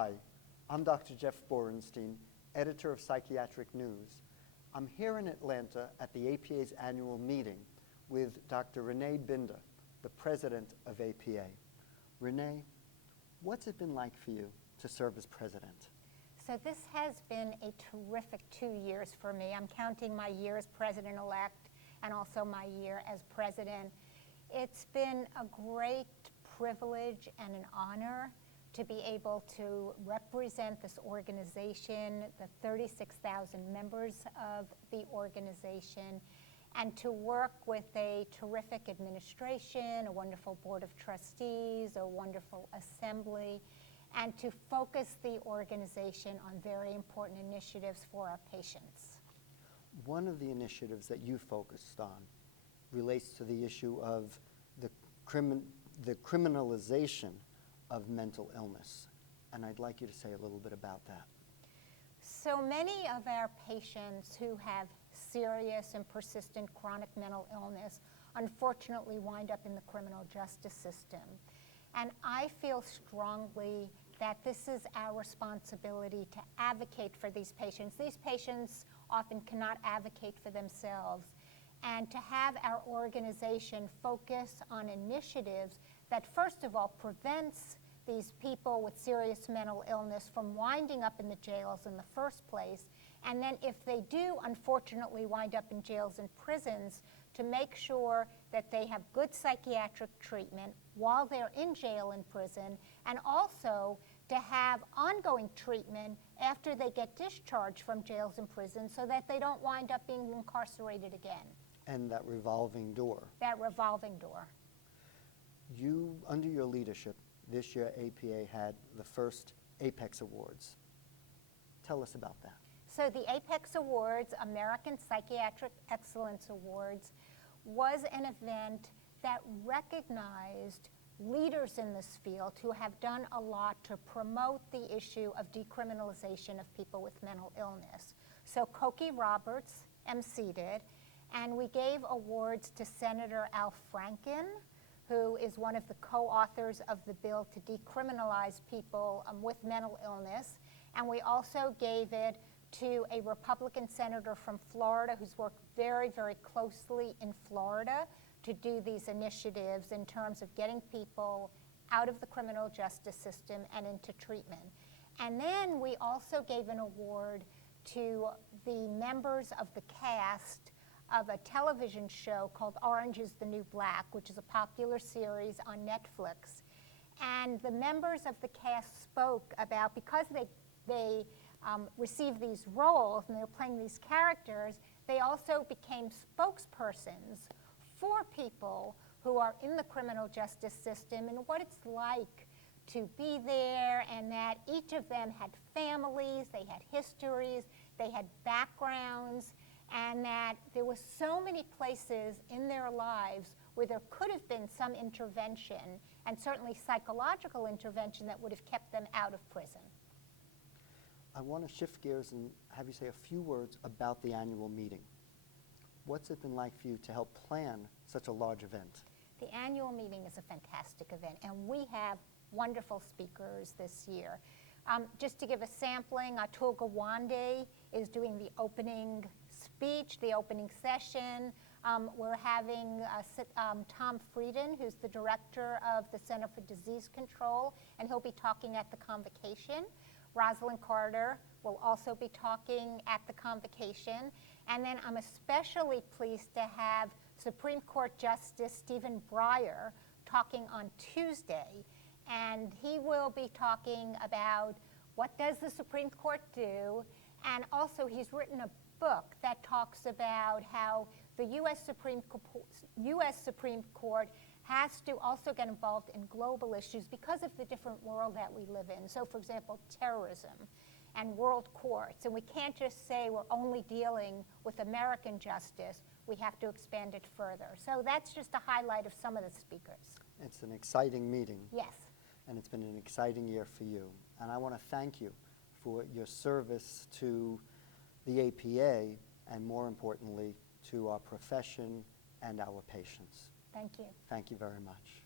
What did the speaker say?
Hi, I'm Dr. Jeff Borenstein, editor of Psychiatric News. I'm here in Atlanta at the APA's annual meeting with Dr. Renée Binder, the president of APA. Renée, what's it been like for you to serve as president? So this has been a terrific 2 years for me. I'm counting my year as president-elect and also my year as president. It's been a great privilege and an honor to be able to represent this organization, the 36,000 members of the organization, and to work with a terrific administration, a wonderful board of trustees, a wonderful assembly, and to focus the organization on very important initiatives for our patients. One of the initiatives that you focused on relates to the issue of the criminalization of mental illness, and I'd like you to say a little bit about that. So many of our patients who have serious and persistent chronic mental illness unfortunately wind up in the criminal justice system. And I feel strongly that this is our responsibility to advocate for these patients. These patients often cannot advocate for themselves, and to have our organization focus on initiatives that first of all prevents these people with serious mental illness from winding up in the jails in the first place, and then if they do unfortunately wind up in jails and prisons, to make sure that they have good psychiatric treatment while they're in jail and prison, and also to have ongoing treatment after they get discharged from jails and prisons so that they don't wind up being incarcerated again. And that revolving door. That revolving door. You, under your leadership, this year APA had the first Apex Awards. Tell us about that. So the Apex Awards, American Psychiatric Excellence Awards, was an event that recognized leaders in this field who have done a lot to promote the issue of decriminalization of people with mental illness. So Cokie Roberts emceed it, and we gave awards to Senator Al Franken, who is one of the co-authors of the bill to decriminalize people with mental illness. And we also gave it to a Republican senator from Florida who's worked very, very closely in Florida to do these initiatives in terms of getting people out of the criminal justice system and into treatment. And then we also gave an award to the members of the cast of a television show called Orange is the New Black, which is a popular series on Netflix. And the members of the cast spoke about, because they received these roles and they were playing these characters, they also became spokespersons for people who are in the criminal justice system and what it's like to be there, and that each of them had families, they had histories, they had backgrounds, and that there were so many places in their lives where there could have been some intervention, and certainly psychological intervention, that would have kept them out of prison. I want to shift gears and have you say a few words about the annual meeting. What's it been like for you to help plan such a large event? The annual meeting is a fantastic event, and we have wonderful speakers this year. Just to give a sampling, Atul Gawande is doing the opening speech, the opening session. We're having Tom Frieden, who's the director of the Center for Disease Control, and he'll be talking at the convocation. Rosalind Carter will also be talking at the convocation. And then I'm especially pleased to have Supreme Court Justice Stephen Breyer talking on Tuesday. And he will be talking about what does the Supreme Court do, and also he's written a book that talks about how the U.S. Supreme Court has to also get involved in global issues because of the different world that we live in. So, for example, terrorism and world courts. And we can't just say we're only dealing with American justice. We have to expand it further. So that's just a highlight of some of the speakers. It's an exciting meeting. Yes. And it's been an exciting year for you. And I want to thank you for your service to the APA, and more importantly, to our profession and our patients. Thank you. Thank you very much.